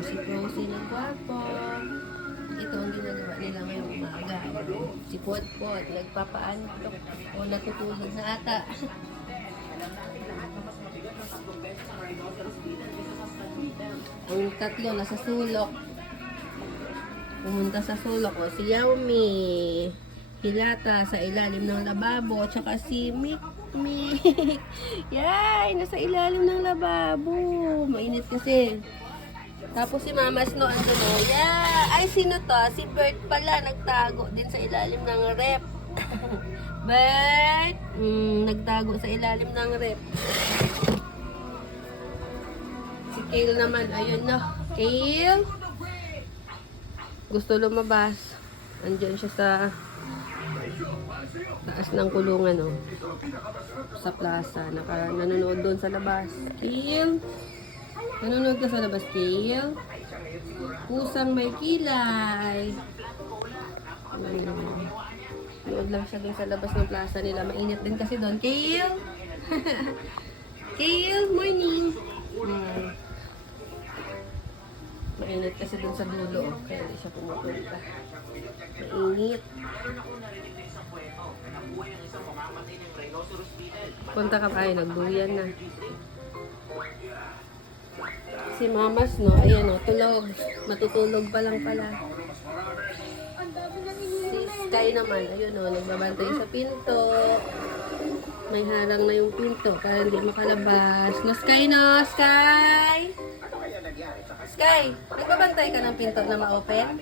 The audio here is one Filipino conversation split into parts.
Si Rosie na gwapo. Ito ang ginagawa nila ngayong umaga. Si Potpot, nagpapaantok o natutulog na ata. Ang tatlo nasa sulok. Pumunta sa sulok o si Yaomi, Hilata sa ilalim ng lababo, tsaka si Mikmik. Yay! Nasa ilalim ng lababo. Mainit kasi. Tapos si Mama Snow ando na. Yeah! Ay, sino to? Si Bert pala. Nagtago din sa ilalim ng rep. Bert! Nagtago sa ilalim ng rep. Si Kale naman. Ayun na. Kale! Gusto lumabas. Andyan siya sa taas ng kulungan, oh. Sa plaza. Nanonood doon sa labas. Kale! Nanonood ka sa labas, Kale? Pusang may kilay. Nanonood lang siya doon sa labas ng plaza nila. Mainit din kasi doon. Kale! Kale, morning! Mainit kasi doon sa dulo. Kaya hindi siya pumupunta. Mainit. Punta ka kayo, nagbuyan na. Si Mamas, no? Ayan, o, tulog. Matutulog pa lang pala. Si Sky naman, ayun, o, nagbabantay sa pinto. May harang na yung pinto para hindi makalabas. No, Sky, no? Sky! Sky, nagbabantay ka ng pinto na ma-open?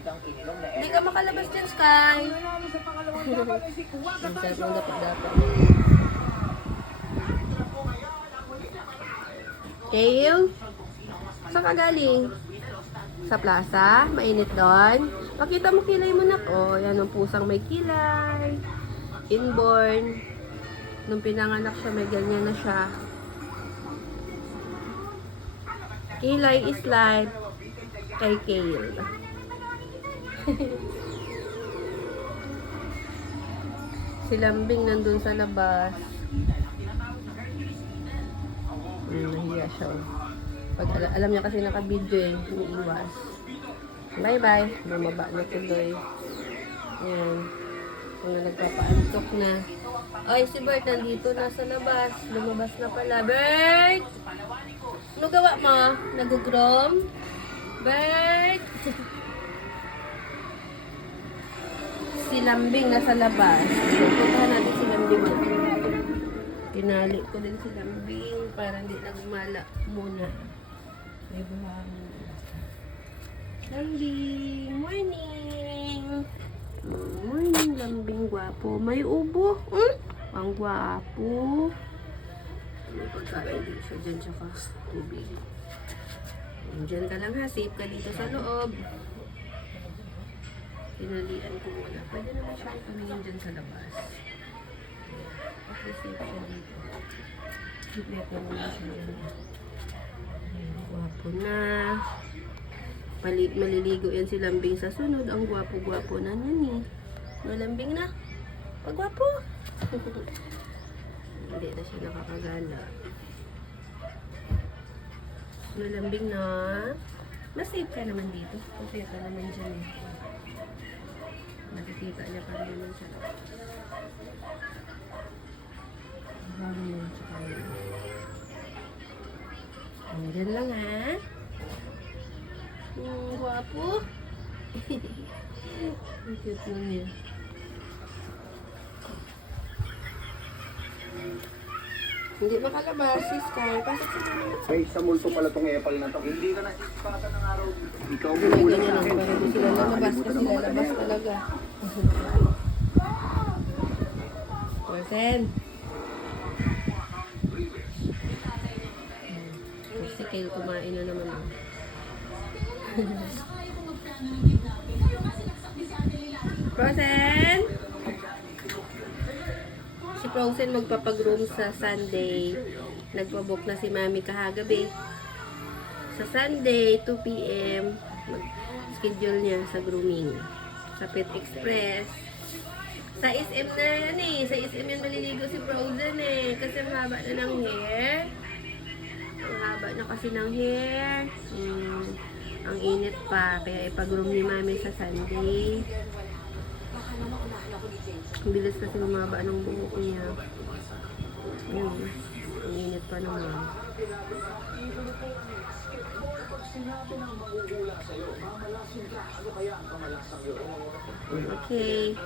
Hindi ka makalabas dyan, Sky. Ang sarap ng dapat-dapat. Kale? Saan ka galing? Sa plaza? Mainit doon? Pakita mo kilay mo na po. Yan ang pusang may kilay. Inborn. Nung pinanganak siya, may ganyan na siya. Kilay is life kay Kale. Si Lambing nandun sa labas. Nahiya siya. Pag alam niya kasi naka-video eh, umiiwas. Bye-bye. Bumaba na tuloy. Ayan. Kung nagpapaantok na. Ay, si Bert nandito na sa labas. Lumabas na pala. Bert! Ano gawa mo? Nagugrom? Bert! Si Lambing nasa labas. Puntahan natin si Lambing na. Pinali ko din si Lambing para hindi na gumala muna. May buhangin. Lambing! Morning! Morning, Lambing. Gwapo. May ubo. Ang gwapo. May pagkain din siya dyan tsaka tubig. Dyan ka lang ha. Safe ka dito sa loob. Pinalian ko muna. Pwede naman siya tumingin dyan sa labas. Okay, safe siya dito. Kompleto naman siya dyan. Gwapo na. Maliligo yan si Lambing sa sunod. Ang gwapo-gwapo na yan eh. No, Lambing na. Pagwapo. Hindi na siya nakakagala. No, Lambing na. Mas-safe ka naman dito. Kompleto naman dyan eh. Nakikita niya pa rin naman siya. Diyan lang ha. Gwapo. Ang cute lang niya. Hindi makalabas si Sky. Pasok sa mga. May sa multo pala tong epal na to. Hindi ka nasisipatan ng araw dito. Ikaw mo May muna ganyan sa lang. akin. Para di sila lalabas kasi lalabas talaga. Percent. Si Kale kumain na naman. Frozen! Si Frozen magpapag-room sa Sunday. Nagpabook na si Mami kahagabi. Sa Sunday, 2 p.m. Mag-schedule niya sa grooming. Sa Pet Express. Sa SM na yan eh. Sa SM yan maliligo si Frozen eh. Kasi mahaba na ng hair. Haba na kasi ng hair. Ang init pa. Kaya ipag-groom ni mami sa Sunday. Ang bilis kasi lumaba ng buhok niya. Ang init pa naman. Okay.